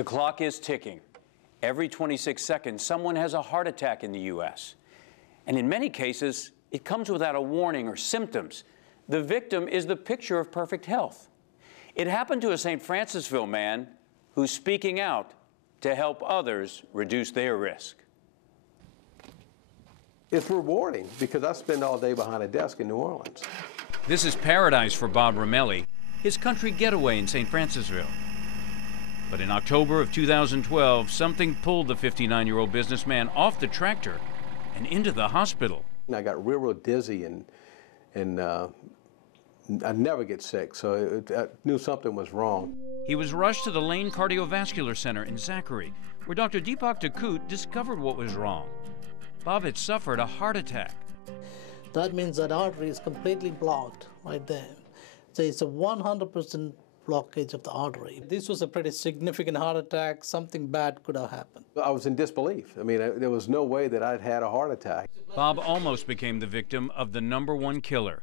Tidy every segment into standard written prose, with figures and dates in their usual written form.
The clock is ticking. Every 26 seconds, someone has a heart attack in the U.S. And in many cases, it comes without a warning or symptoms. The victim is the picture of perfect health. It happened to a St. Francisville man who's speaking out to help others reduce their risk. It's rewarding because I spend all day behind a desk in New Orleans. This is paradise for Bob Ramelli, his country getaway in St. Francisville. But in October of 2012, something pulled the 59-year-old businessman off the tractor and into the hospital. I got real dizzy and I never get sick, so I knew something was wrong. He was rushed to the Lane Cardiovascular Center in Zachary, where Dr. Deepak Takut discovered what was wrong. Bob had suffered a heart attack. That means that artery is completely blocked right there. So it's a 100% blockage of the artery. This was a pretty significant heart attack. Something bad could have happened. I was in disbelief. I mean, there was no way that I'd had a heart attack. Bob almost became the victim of the #1 killer,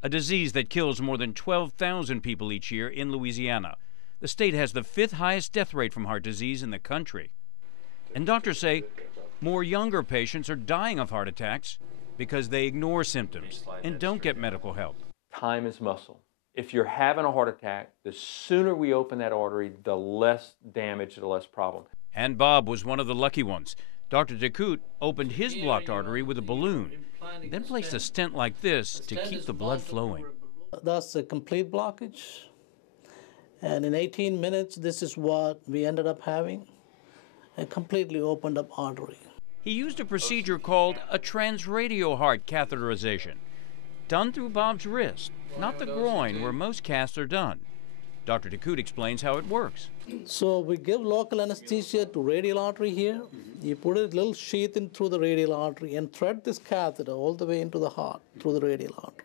a disease that kills more than 12,000 people each year in Louisiana. The state has the 5th highest death rate from heart disease in the country. And doctors say more younger patients are dying of heart attacks because they ignore symptoms and don't get medical help. Time is muscle. If you're having a heart attack, the sooner we open that artery, the less damage, the less problem. And Bob was one of the lucky ones. Dr. Takut opened his blocked artery with a balloon, then placed a stent like this to keep the blood flowing. That's a complete blockage. And in 18 minutes, this is what we ended up having, a completely opened up artery. He used a procedure called a transradial heart catheterization, done through Bob's wrist, not the groin where most caths are done. Dr. Takut explains how it works. So we give local anesthesia to radial artery here. You put a little sheath in through the radial artery and thread this catheter all the way into the heart through the radial artery.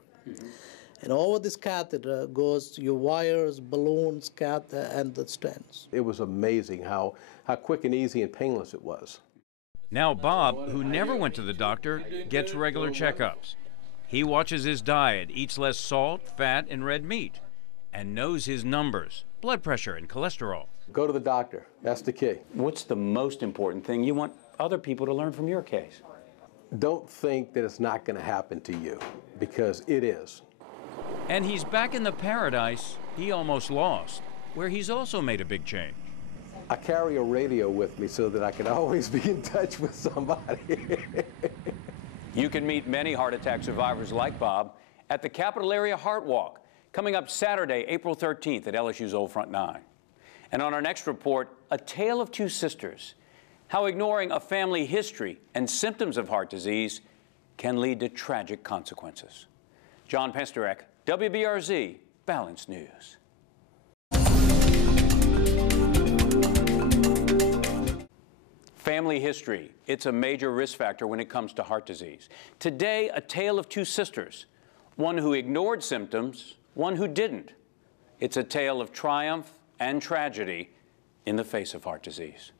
And over this catheter goes your wires, balloons, catheter, and the stents. It was amazing how quick and easy and painless it was. Now Bob, who never went to the doctor, gets regular checkups. He watches his diet, eats less salt, fat, and red meat, and knows his numbers, blood pressure and cholesterol. Go to the doctor. That's the key. What's the most important thing you want other people to learn from your case? Don't think that it's not going to happen to you, because it is. And he's back in the paradise he almost lost, where he's also made a big change. I carry a radio with me so that I can always be in touch with somebody. You can meet many heart attack survivors like Bob at the Capital Area Heart Walk, coming up Saturday, April 13th at LSU's Old Front 9. And on our next report, a tale of two sisters, how ignoring a family history and symptoms of heart disease can lead to tragic consequences. John Pastorek, WBRZ, Balanced News. Family history, it's a major risk factor when it comes to heart disease. Today, a tale of two sisters, one who ignored symptoms, one who didn't. It's a tale of triumph and tragedy in the face of heart disease.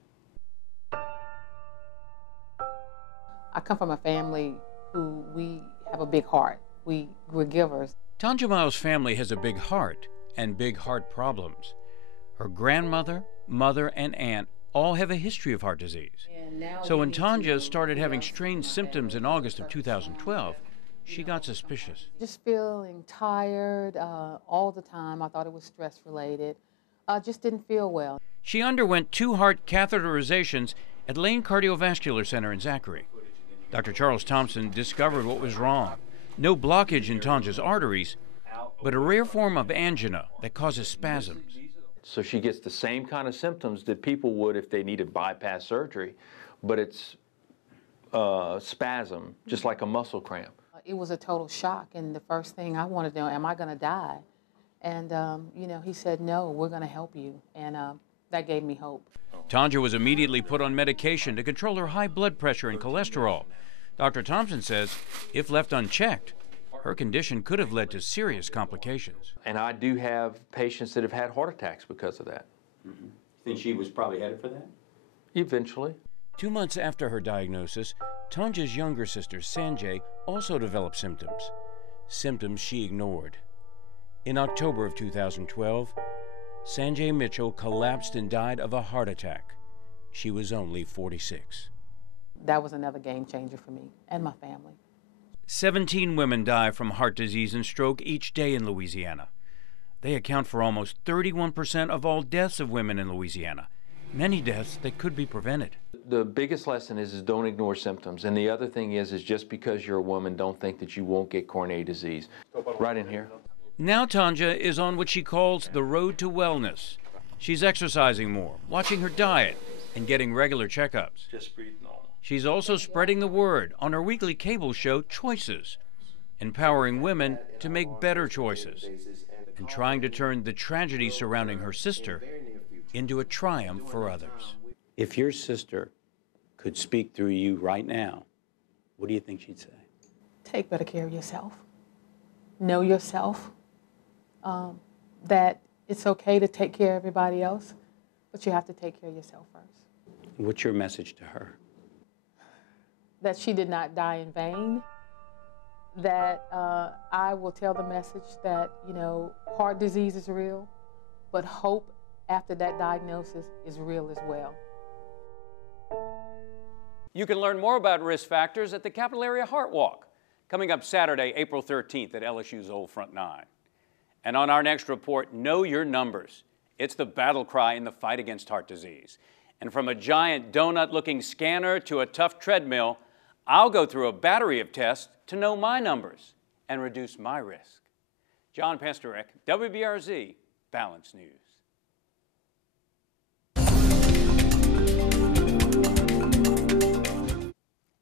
I come from a family who we have a big heart. We're givers. Tanja Miles' family has a big heart and big heart problems. Her grandmother, mother, and aunt all have a history of heart disease. So when Tanja started having strange symptoms in August of 2012, she got suspicious. Just feeling tired all the time. I thought it was stress-related. Just didn't feel well. She underwent 2 heart catheterizations at Lane Cardiovascular Center in Zachary. Dr. Charles Thompson discovered what was wrong. No blockage in Tanja's arteries, but a rare form of angina that causes spasms. So she gets the same kind of symptoms that people would if they needed bypass surgery, but it's spasm, just like a muscle cramp. It was a total shock, and the first thing I wanted to know, am I going to die? And, you know, he said, no, we're going to help you, and that gave me hope. Tanja was immediately put on medication to control her high blood pressure and cholesterol. Dr. Thompson says if left unchecked, her condition could have led to serious complications. And I do have patients that have had heart attacks because of that. Mm-hmm. Think she was probably headed for that? Eventually. 2 months after her diagnosis, Tanja's younger sister, Sanjay, also developed symptoms she ignored. In October of 2012, Sanjay Mitchell collapsed and died of a heart attack. She was only 46. That was another game changer for me and my family. 17 women die from heart disease and stroke each day in Louisiana. They account for almost 31% of all deaths of women in Louisiana. Many deaths that could be prevented. The biggest lesson is don't ignore symptoms. And the other thing is just because you're a woman, don't think that you won't get coronary disease. Right in here. Now Tanja is on what she calls the road to wellness. She's exercising more, watching her diet, and getting regular checkups. Just breathe normal. She's also spreading the word on her weekly cable show, Choices, empowering women to make better choices, and trying to turn the tragedy surrounding her sister into a triumph for others. If your sister could speak through you right now, what do you think she'd say? Take better care of yourself. Know yourself. That it's okay to take care of everybody else, but you have to take care of yourself first. What's your message to her? That she did not die in vain. That I will tell the message that, heart disease is real, but hope after that diagnosis is real as well. You can learn more about risk factors at the Capital Area Heart Walk, coming up Saturday, April 13th at LSU's Old Front 9. And on our next report, know your numbers. It's the battle cry in the fight against heart disease. And from a giant donut-looking scanner to a tough treadmill, I'll go through a battery of tests to know my numbers and reduce my risk. John Pastorek, WBRZ, Balance News.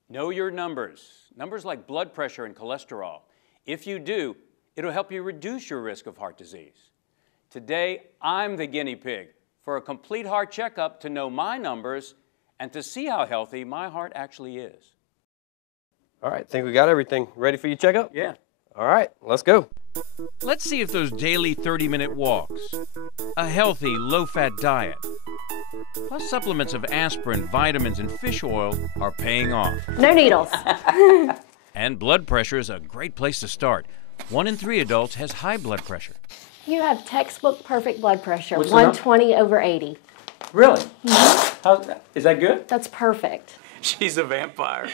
Know your numbers. Numbers like blood pressure and cholesterol. If you do, it'll help you reduce your risk of heart disease. Today, I'm the guinea pig for a complete heart checkup to know my numbers and to see how healthy my heart actually is. All right, think we got everything. Ready for your checkup? Yeah. All right, let's go. Let's see if those daily 30-minute walks, a healthy, low-fat diet, plus supplements of aspirin, vitamins, and fish oil are paying off. No needles. And blood pressure is a great place to start. 1 in 3 adults has high blood pressure. You have textbook perfect blood pressure, What's the number? 120/80. Really? Is that good? That's perfect. She's a vampire.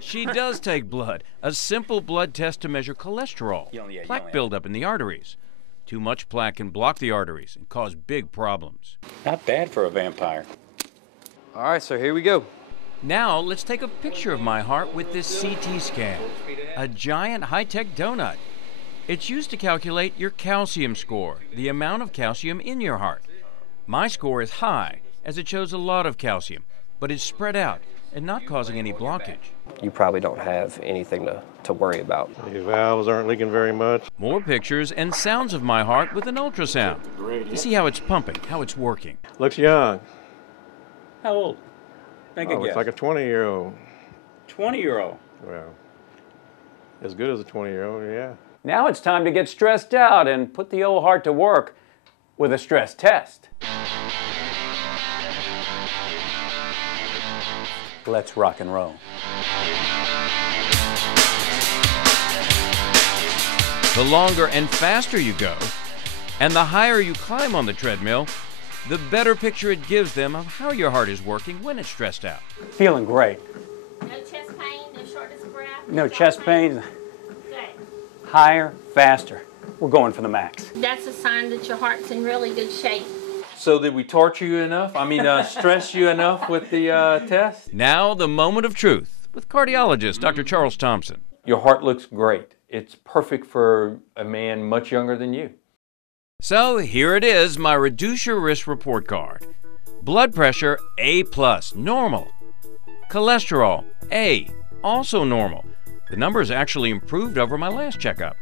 She does take blood, a simple blood test to measure cholesterol, plaque buildup in the arteries. Too much plaque can block the arteries and cause big problems. Not bad for a vampire. All right, so here we go. Now let's take a picture of my heart with this CT scan, a giant high-tech donut. It's used to calculate your calcium score, the amount of calcium in your heart. My score is high, as it shows a lot of calcium, but it's spread out and not causing any blockage. You probably don't have anything to worry about. Your valves aren't leaking very much. More pictures and sounds of my heart with an ultrasound to see how it's pumping, how it's working. Looks young. How old? Make a guess. It's like a 20-year-old. 20-year-old. Well, as good as a 20-year-old, yeah. Now it's time to get stressed out and put the old heart to work with a stress test. Let's rock and roll. The longer and faster you go, and the higher you climb on the treadmill, the better picture it gives them of how your heart is working when it's stressed out. Feeling great. No chest pain, no shortness of breath. No chest pain. Good. Higher, faster. We're going for the max. That's a sign that your heart's in really good shape. So did we torture you enough? Stress you enough with the test? Now the moment of truth with cardiologist Dr. Charles Thompson. Your heart looks great. It's perfect for a man much younger than you. So here it is, my Reduce Your Risk report card. Blood pressure, A+, normal. Cholesterol, A, also normal. The numbers actually improved over my last checkup.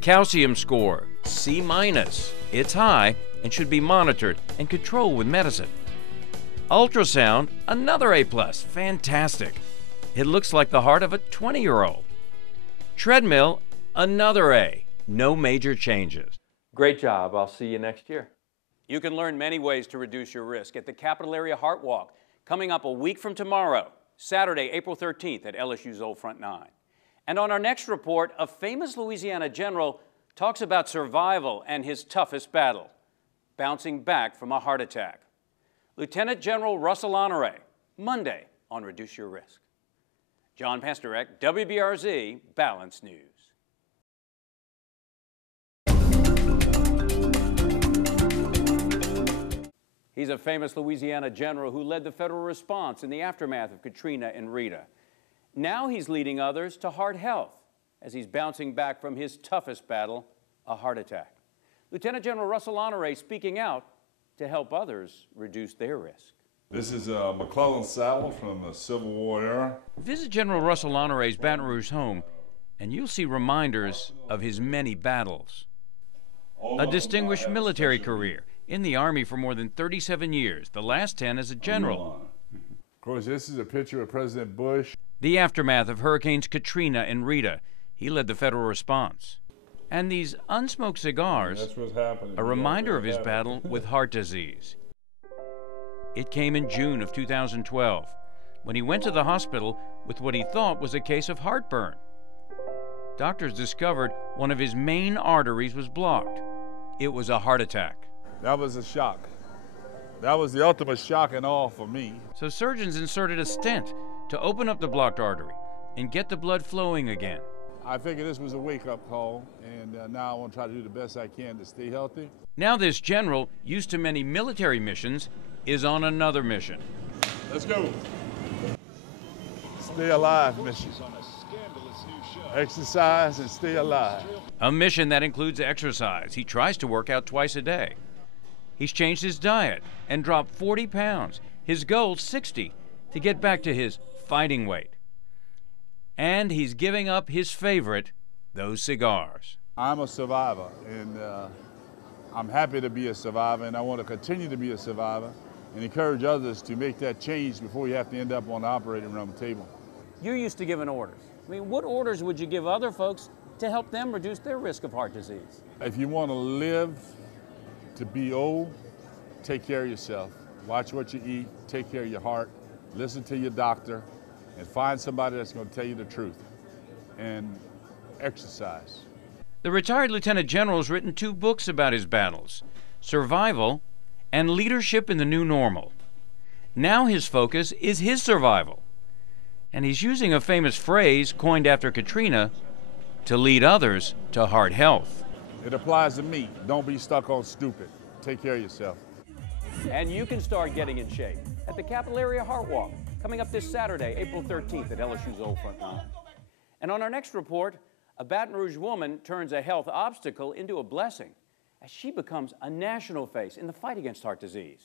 Calcium score, C-, it's high and should be monitored and controlled with medicine. Ultrasound, another A+, fantastic. It looks like the heart of a 20-year-old. Treadmill, another A, no major changes. Great job. I'll see you next year. You can learn many ways to reduce your risk at the Capital Area Heart Walk, coming up a week from tomorrow, Saturday, April 13th at LSU's Old Front 9. And on our next report, a famous Louisiana general talks about survival and his toughest battle. bouncing back from a heart attack. Lieutenant General Russell Honore, Monday on Reduce Your Risk. John Pastorek, WBRZ, Balance News. He's a famous Louisiana general who led the federal response in the aftermath of Katrina and Rita. Now he's leading others to heart health as he's bouncing back from his toughest battle, a heart attack. Lieutenant General Russell Honore speaking out to help others reduce their risk. This is a McClellan saddle from the Civil War era. Visit General Russell Honore's Baton Rouge home, and you'll see reminders of his many battles. A distinguished military career in the Army for more than 37 years, the last 10 as a general. Of course, this is a picture of President Bush. The aftermath of Hurricanes Katrina and Rita, he led the federal response. And these unsmoked cigars, That's what's happening. a reminder of his battle with heart disease. It came in June of 2012, when he went to the hospital with what he thought was a case of heartburn. Doctors discovered one of his main arteries was blocked. It was a heart attack. That was a shock. That was the ultimate shock and awe for me. So surgeons inserted a stent to open up the blocked artery and get the blood flowing again. I figured this was a wake-up call, and now I want to try to do the best I can to stay healthy. Now this general, used to many military missions, is on another mission. Let's go. Stay alive mission. Exercise and stay alive. A mission that includes exercise. He tries to work out twice a day. He's changed his diet and dropped 40 pounds. His goal, 60, to get back to his fighting weight. And he's giving up his favorite, those cigars. I'm a survivor, and I'm happy to be a survivor, and I want to continue to be a survivor and encourage others to make that change before you have to end up on the operating room table. You're used to giving orders. I mean, what orders would you give other folks to help them reduce their risk of heart disease? If you want to live to be old, take care of yourself. Watch what you eat, take care of your heart, listen to your doctor, and find somebody that's going to tell you the truth. And exercise. The retired Lieutenant General has written 2 books about his battles, Survival and Leadership in the New Normal. Now his focus is his survival. And he's using a famous phrase coined after Katrina to lead others to heart health. It applies to me. Don't be stuck on stupid. Take care of yourself. And you can start getting in shape at the Capital Area Heart Walk, coming up this Saturday, April 13th at LSU's Old Front Line. And on our next report, a Baton Rouge woman turns a health obstacle into a blessing as she becomes a national face in the fight against heart disease.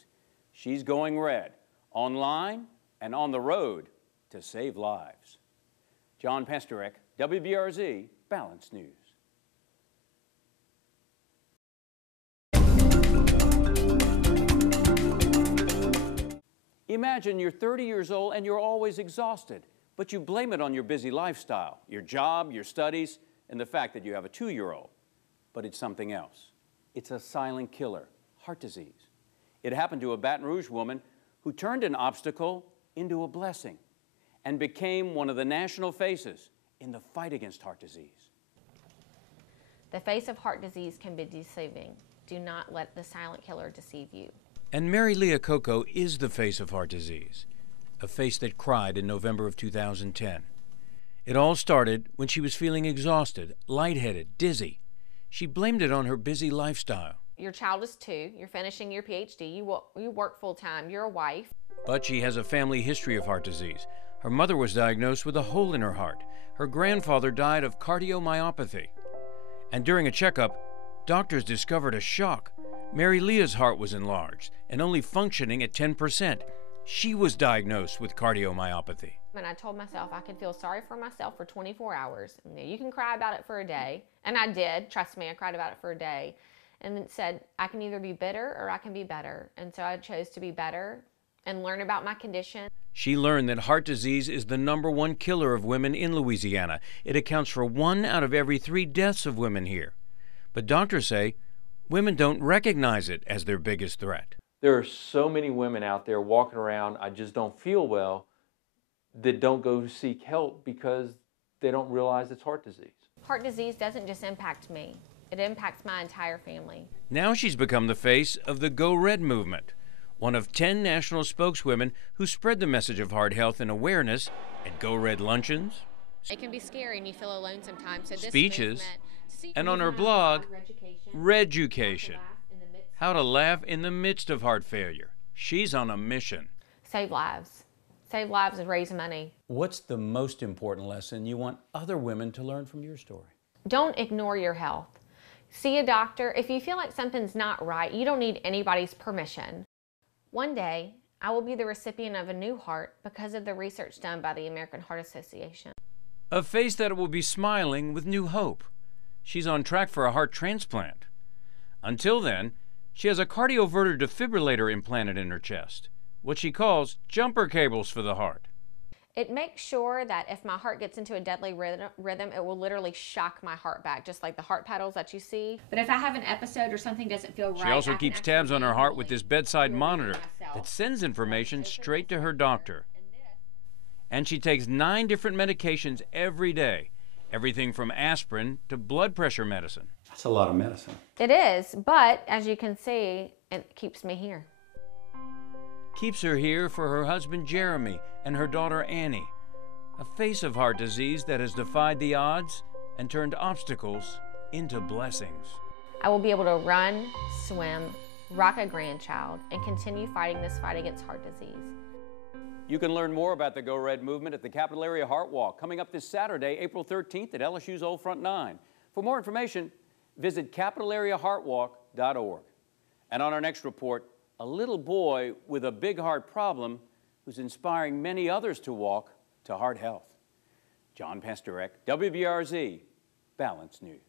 She's going red, online and on the road to save lives. John Pastorek, WBRZ, Balance News. Imagine you're 30 years old and you're always exhausted, but you blame it on your busy lifestyle, your job, your studies, and the fact that you have a 2-year-old. But it's something else. It's a silent killer, heart disease. It happened to a Baton Rouge woman who turned an obstacle into a blessing and became one of the national faces in the fight against heart disease. The face of heart disease can be deceiving. Do not let the silent killer deceive you. And Mary Leah Coco is the face of heart disease, a face that cried in November of 2010. It all started when she was feeling exhausted, lightheaded, dizzy. She blamed it on her busy lifestyle. Your child is 2, you're finishing your PhD, you work full-time, you're a wife. But she has a family history of heart disease. Her mother was diagnosed with a hole in her heart. Her grandfather died of cardiomyopathy. And during a checkup, doctors discovered a shock. Mary Leah's heart was enlarged and only functioning at 10%. She was diagnosed with cardiomyopathy. And I told myself I could feel sorry for myself for 24 hours. You can cry about it for a day. And I did. Trust me, I cried about it for a day. And it said, I can either be bitter or I can be better. And so I chose to be better and learn about my condition. She learned that heart disease is the #1 killer of women in Louisiana. It accounts for 1 out of every 3 deaths of women here. But doctors say women don't recognize it as their biggest threat. There are so many women out there walking around, I just don't feel well, that don't go seek help because they don't realize it's heart disease. Heart disease doesn't just impact me. It impacts my entire family. Now she's become the face of the Go Red movement, one of 10 national spokeswomen who spread the message of heart health and awareness at Go Red luncheons, It can be scary and you feel alone sometimes. So this speeches, movement, and on her blog, Reducation, how to laugh in the midst of heart failure. She's on a mission. save lives. Save lives and raise money. What's the most important lesson you want other women to learn from your story? Don't ignore your health. See a doctor. If you feel like something's not right, you don't need anybody's permission. One day, I will be the recipient of a new heart because of the research done by the American Heart Association. A face that will be smiling with new hope. She's on track for a heart transplant. Until then, she has a cardioverter defibrillator implanted in her chest, what she calls jumper cables for the heart. It makes sure that if my heart gets into a deadly rhythm, it will literally shock my heart back, just like the heart paddles that you see. But if I have an episode or something doesn't feel right, She also keeps tabs on her heart with this bedside monitor that sends information straight to her doctor. And she takes 9 different medications every day, everything from aspirin to blood pressure medicine. That's a lot of medicine. It is, but as you can see, it keeps me here. Keeps her here for her husband Jeremy and her daughter Annie, a face of heart disease that has defied the odds and turned obstacles into blessings. I will be able to run, swim, rock a grandchild, and continue fighting this fight against heart disease. You can learn more about the Go Red movement at the Capital Area Heart Walk coming up this Saturday, April 13th at LSU's Old Front 9. For more information, visit capitalareaheartwalk.org. And on our next report, a little boy with a big heart problem who's inspiring many others to walk to heart health. John Pastorek, WBRZ, Balance News.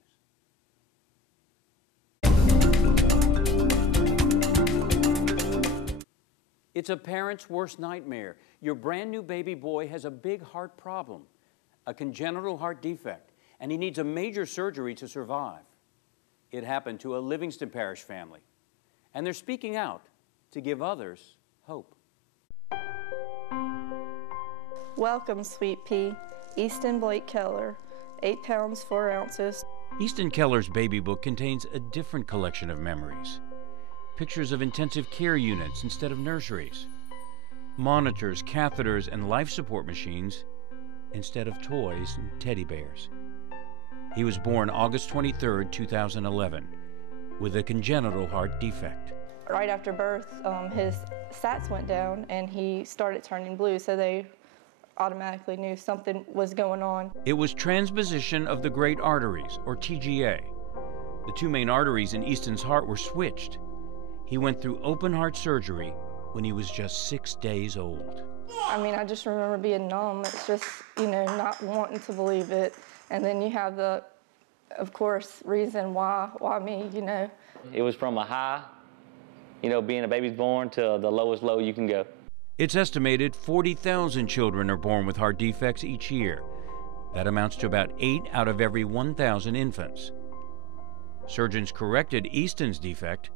It's a parent's worst nightmare. Your brand new baby boy has a big heart problem, a congenital heart defect, and he needs a major surgery to survive. It happened to a Livingston Parish family, and they're speaking out to give others hope. Welcome, Sweet Pea. Easton Blake Keller, 8 pounds, 4 ounces. Easton Keller's baby book contains a different collection of memories. Pictures of intensive care units instead of nurseries. Monitors, catheters, and life support machines instead of toys and teddy bears. He was born August 23, 2011, with a congenital heart defect. Right after birth, his sats went down and he started turning blue, so they automatically knew something was going on. It was transposition of the great arteries, or TGA. The 2 main arteries in Easton's heart were switched. He went through open heart surgery when he was just 6 days old. I mean, I just remember being numb. It's just, not wanting to believe it. And then you have the, of course, reason why me, It was from a high, being a baby's born, to the lowest low you can go. It's estimated 40,000 children are born with heart defects each year. That amounts to about 8 out of every 1,000 infants. Surgeons corrected Easton's defect,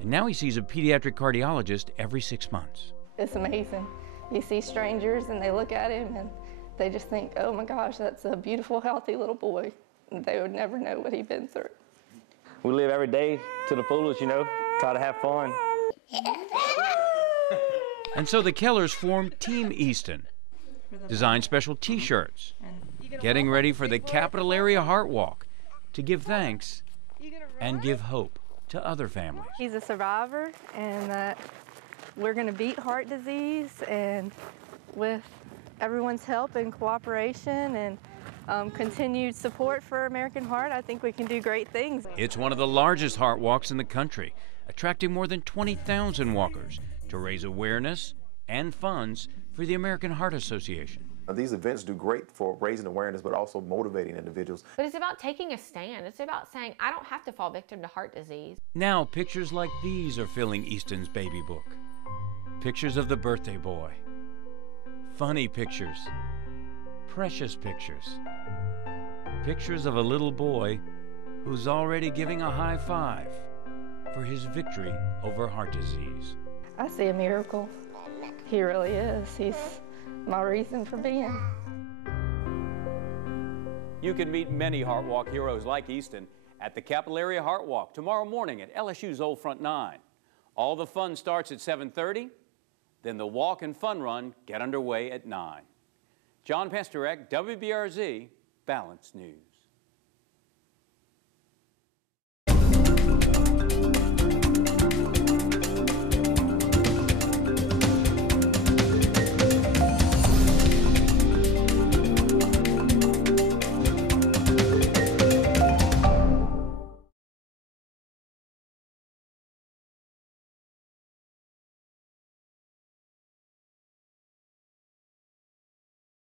and now he sees a pediatric cardiologist every 6 months. It's amazing. You see strangers and they look at him and they just think, oh my gosh, that's a beautiful, healthy little boy. And they would never know what he'd been through. We live every day to the fullest, try to have fun. And so the Kellers formed Team Easton, designed special t-shirts, getting ready for the Capital Area Heart Walk to give thanks and give hope to other families. He's a survivor, and that we're going to beat heart disease, and with everyone's help and cooperation and continued support for American Heart, I think we can do great things. It's one of the largest heart walks in the country, attracting more than 20,000 walkers to raise awareness and funds for the American Heart Association. These events do great for raising awareness, but also motivating individuals. But it's about taking a stand. It's about saying, I don't have to fall victim to heart disease. Now, pictures like these are filling Easton's baby book. Pictures of the birthday boy. Funny pictures. Precious pictures. Pictures of a little boy who's already giving a high five for his victory over heart disease. I see a miracle. He really is. He's my reason for being. You can meet many Heart Walk heroes like Easton at the Capital Area Heart Walk tomorrow morning at LSU's Old Front 9. All the fun starts at 7:30, then the walk and fun run get underway at 9. John Pastorek, WBRZ, Balanced News.